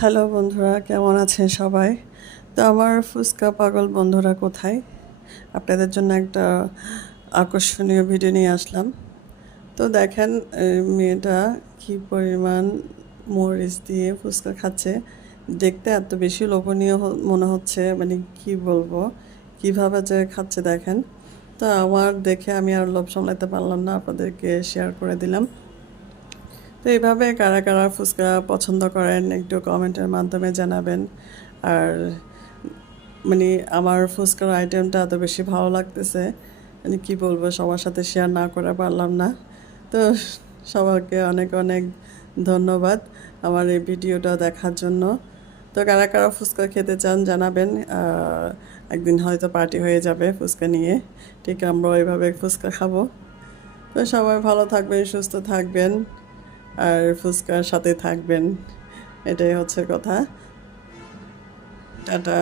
Hello বন্ধুরা, কেমন আছেন সবাই? তো আমার ফুচকা পাগল বন্ধুরা কোথায়? আপনাদের জন্য একটা আকর্ষণীয় ভিডিও নিয়ে আসলাম। তো দেখেন মেয়েটা কি পরিমাণ মরিচ দিয়ে ফুচকা খাচ্ছে। দেখতে এত বেশি লোভনীয় মনে হচ্ছে, মানে কি বলবো, কিভাবে যে খাচ্ছে দেখেন। তো আমার দেখে আমি আর লোভ সামলাতে পারলাম না, আপনাদেরকে শেয়ার করে দিলাম। তো এইভাবে কারা কারা ফুচকা পছন্দ করেন একটু কমেন্টের মাধ্যমে জানাবেন। আর মানে আমার ফুচকার আইটেমটা এত বেশি ভালো লাগতেছে, মানে কি বলবো, সবার সাথে শেয়ার না করে পারলাম না। তো সবাইকে অনেক অনেক ধন্যবাদ আমার এই ভিডিওটা দেখার জন্য। তো কারা কারা ফুচকা খেতে চান জানাবেন। একদিন হয়তো পার্টি হয়ে যাবে ফুচকা নিয়ে, ঠিক আমরা ওইভাবে ফুচকা খাবো। তো সবাই ভালো থাকবেন, সুস্থ থাকবেন, আর ফুচকার সাথে থাকবেন, এটাই হচ্ছে কথা। টাটা।